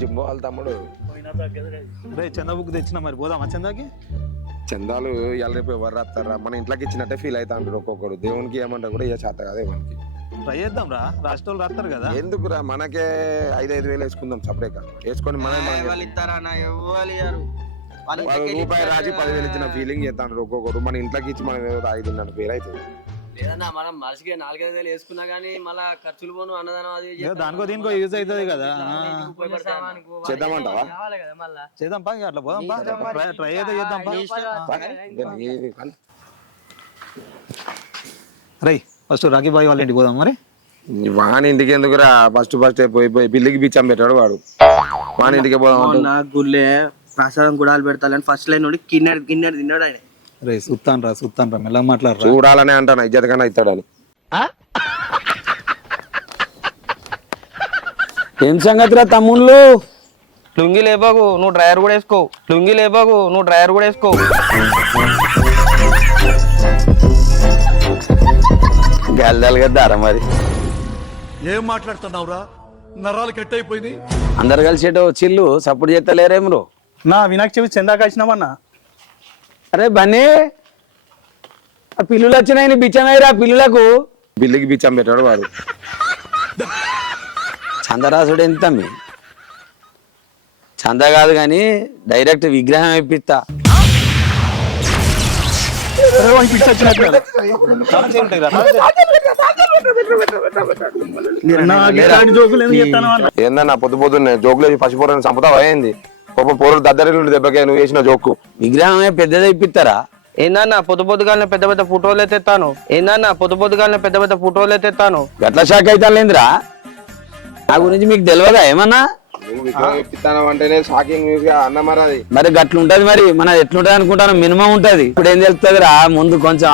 జింబో వాళ్ళ తమ్ముడు. చందా బుక్ తెచ్చిన మరి పోదామా చందాకి? చందాలు ఇవాళ రేపు ఎవరు రాస్తారా? మన ఇంట్లోకి ఇచ్చినట్టే ఫీల్ అవుతా ఉంటారు ఒక్కొక్కరు. దేవునికి ఏమంటా కూడా ఏ చేత కాదే మనకి. ట్రై చేద్దాం రా, రాష్ట్రాలు రాస్తారు కదా. ఎందుకురా మనకే 5,000 వేసుకుందాం సపరేట్ వేసుకొని రూపాయి రాజీ 10,000 ఇచ్చిన ఫీలింగ్ చేస్తాను ఒక్కొక్కరు. మన ఇంట్లోకి ఇచ్చి మనం 5,000 పేరు అవుతుంది. లేదన్నా మనం మనిషికి 4,000 వేసుకున్నా గానీ మళ్ళా ఖర్చులు పోను అన్నదానం అది దానికో దీనికో యూజ్ అవుతుంది కదా. చేద్దామంటావా? చేద్దాం పా, అట్లా పోదాం పా, ట్రై అయితే చేద్దాం పా. రై ఫస్ట్ రాఖీ బాయ్ వాళ్ళ ఇంటికి పోదాం మరి. వాని ఇంటికి ఎందుకురా? ఫస్ట్ పోయి పిల్లికి బిచ్చం పెట్టాడు వాడు. వాని ఇంటికి పోదాం. నాకు గుళ్ళే ప్రసాదం గుడాలు పెడతాను ఫస్ట్ లైన్ నుండి కిన్నెడు తిన్నాడు ఆయన. రే సుత్తాన్ రా మెల్లగా మాట్లాడరా. చూడాలనే అంటాను ఇజ్జత కన్నా ఇస్తాడని. ఏం సంగతిరా తమ్ముళ్ళు? లుంగి లేబాకు, నువ్వు డ్రైవర్ కూడా వేసుకో. లుంగి లేబాకు, నువ్వు డ్రైవర్ కూడా వేసుకో. గల్దాలు కద్దారా మరి. ఏం మాట్లాడుతున్నావురా? నరాలు కట్ అయిపోయింది. అందరు కలిసేటో చిల్లు సపోర్ట్ చేస్తలేరేమో. నా వినాయక చవితి చందాక వచ్చినామన్నా. అరే బన్నీ, ఆ పిల్లులు వచ్చినాయి బిచ్చమయ్యరా పిల్లులకు. పిల్లికి బిచ్చం పెట్టాడు వాడు. చందరాసుడు ఎంత మీ చంద కాదు కానీ డైరెక్ట్ విగ్రహం ఇప్పిస్తా. ఏందన్నా పొద్దున్నే జోకులు పసిపోరని చంపుతావా ఏంది? పోరు దద్దరిల్లు దెబ్బకే నువ్వు వేసిన జోకు. విగ్రహమే పెద్దది ఇప్పిస్తారా? ఏందన్నా పొద్దుగానే పెద్ద పెద్ద ఫోటోలు ఎత్తాను. ఏందన్నా పొద్దుగానే పెద్ద పెద్ద ఫోటోలు ఎత్తాను. గట్ల షాక్ అవుతానులేంద్రా. నా గురించి మీకు తెలియదా ఏమన్నా? అంటేనే షాకింగ్ న్యూస్ గా అన్న మరి గట్లుంటది. మరి మన ఎట్లుంటది అనుకుంటాను మినిమం ఉంటది. ఇప్పుడు ఏం తెలుస్తుంది రా? ముందు కొంచెం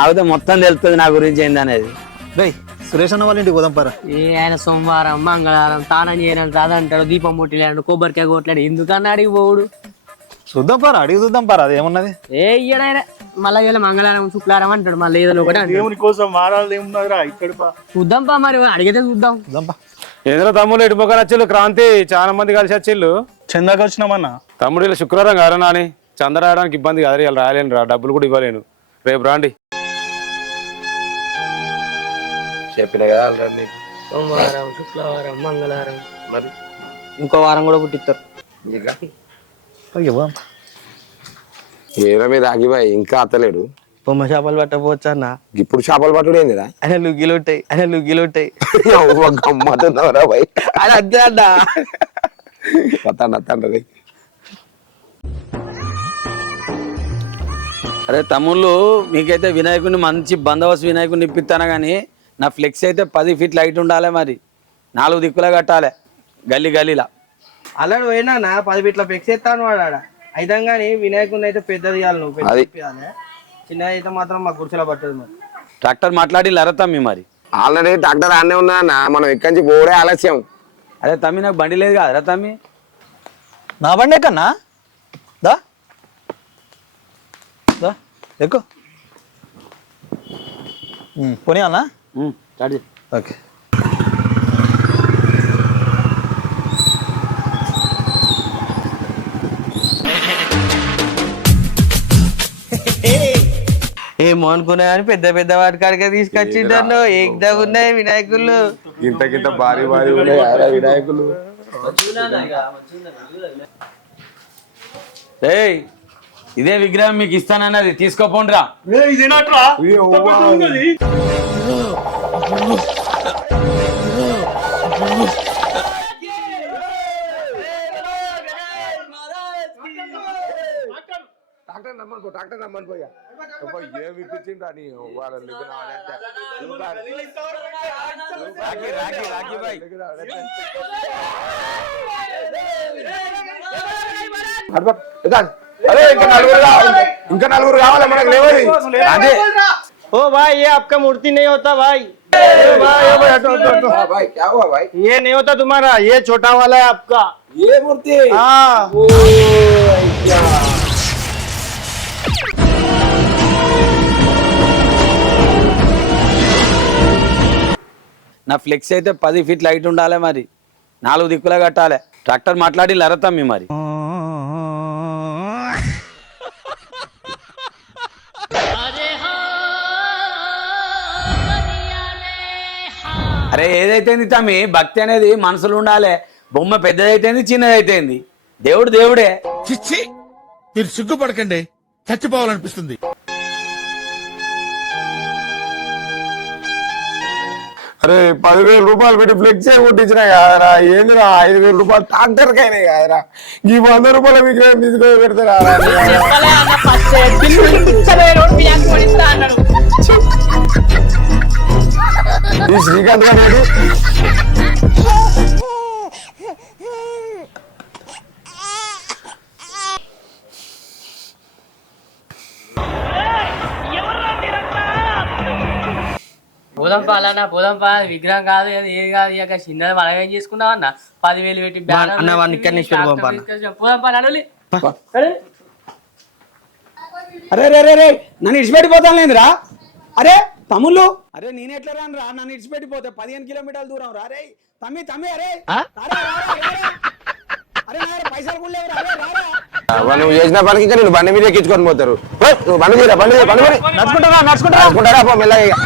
ఆగితే మొత్తం తెలుస్తుంది నా గురించి ఏందనేది. సురేష్ అన్న వాళ్ళ ఇంటికి పోదాం పరా. ఆయన సోమవారం మంగళవారం తానం చేయడం రాదంటాడు, దీపం ముట్టిలాడు, కొబ్బరికాయ కొట్లాడు, ఎందుకన్నా అడిగి పోవుడు. చూద్దాం పారా, అడిగి చూద్దాం పారా. అది ఏమున్నది? ఇయ్యడాయన మళ్ళీ మంగళవారం శుక్రవారం అంటాడు. మళ్ళీ ఏదో ఒకటి దేవుని కోసం మారాలి ఏమున్నదిరా ఇక్కడ. చూద్దాం పా, మరి అడిగితే చూద్దాం. ఏదో తమ్ముడు ఎటు పక్కన వచ్చిళ్ళు క్రాంతి చాలా మంది కలిసి వచ్చిళ్ళు. చందాకి వచ్చినామన్నా. తమ్ముడు ఇలా శుక్రవారం కారా నాని చంద రాయడానికి ఇబ్బంది కాదు. ఇలా రాయలేను రా, డబ్బులు కూడా ఇవ్వలేను. రేపు రాండి. చెప్పిన కదా ఆల్రెడీ. సోమవారం శుక్రవారం మంగళవారం మరి ఇంకో వారం కూడా పుట్టిస్తారు. ఏదో మీద ఆగిపోయి ఇంకా అత్తలేడు. బొమ్మ చేపలు పట్టపోవచ్చు అన్న. ఇప్పుడు చేపలు పట్టుడు ఏందిరా? ఆయన లుగ్గిలు ఉంటాయి. గమ్మతున్నావురా భయ్. ఆయన అద్దే అన్న అత్తండ్రి. అరే తమ్ముళ్ళు, మీకైతే వినాయకుడిని మంచి బందోబస్తు వినాయకుడిని ఇప్పిస్తాను కానీ నా ఫ్లెక్స్ అయితే 10 ఫీట్ లైట్ ఉండాలి. మరి 4 దిక్కులా కట్టాలి గల్లీలా. అలాడు పోయినా 10 ఫీట్ల ఫ్లెక్స్ ఎత్తాను వాడు. అయితే కానీ వినాయకుడిని అయితే పెద్దది ఇవ్వాలి, నువ్వు పెద్దది చిన్నది అయితే మాత్రం మా గుడిసెలో పట్టదు. మరి ట్రాక్టర్ మాట్లాడి లరతమ్మి మరి. ఆల్రెడీ డాక్టర్ ఆనే ఉన్నా మనం ఇక్కడి నుంచి పోడే ఆలస్యం. అదే తమ్మి నాకు బండి లేదు కదా తమ్మి. నా బండే కన్నా దా ఎక్కువ పోనీ అన్నా. ఓకే. ఏమో అనుకున్నా కానీ పెద్ద పెద్ద వాటి కాడికే తీసుకొచ్చిండు. ఏకదా ఉన్నాయి వినాయకులు. ఇంత భారీ వినాయకులు. ఏయ్, ఇదే విగ్రహం మీకు ఇస్తానన్నది, తీసుకోపోండిరా. డాక్టర్ రమ్మని పోయా ఏమి ఇప్పించిండ్రా నీ వాళ్ళు. ఇంకా నలుగురు కావాలి మనకు లేవది. ओ भाई ये आपका मूर्ति नहीं होता भाई। भाई क्या हुआ भाई? ये नहीं होता तुम्हारा, ये छोटा वाला है आपका। ये मूर्ति? हाँ। నా ఫ్లెక్స్ అయితే 10 ఫీట్ లైట్ ఉండాలి. మరి 4 దిక్కులా కట్టాలి. ట్రాక్టర్ మాట్లాడి లరతమ్మి మరి. అరే ఏదైతేంది తమ్మి, భక్తి అనేది మనసులో ఉండాలి. బొమ్మ పెద్దదైతేంది చిన్నదైతేంది, దేవుడు దేవుడే. చిచ్చి మీరు సిగ్గుపడకండి, చచ్చిపోవాలనిపిస్తుంది. అరే 10,000 రూపాయలు పెట్టి ఫ్లెక్సే కొట్టించినా కాదరా, ఏందిరా 5,000 రూపాయలు ట్రాక్టర్కి అయినాయి కాదరా, ఈ 100 రూపాయల విగ్రహం తీసుకొని పెడతారా? ఈ శ్రీకాంత్ గారు పోదంపా అన్న, పోదంపా. విగ్రహం కాదు ఏది కాదు, ఇక చిన్నది మనం ఏం చేసుకున్నాం అన్న. 10,000 పెట్టి అన్న వాడిని ఇక్కడ నుంచి పోదంపా నడులి. అరే రే రే రే నన్ను ఇడిచిపెట్టిపోతాను లేదురా. అరే తమ్ముళ్ళు, అరే నేను ఎట్లా రాను రా, నన్ను ఇడిచిపెట్టిపోతే 15 కిలోమీటర్ల దూరం రా. రే తమ్మి తమ్మి, అరే అరే పైసలు కూడా లేవు. అరే రారా, నువ్వు చేసిన పనికి ఇంకా నేను బండి మీద ఎక్కించుకొని పోతారు. నువ్వు బండి మీద నడుచుకుంటారా మెల్లగా.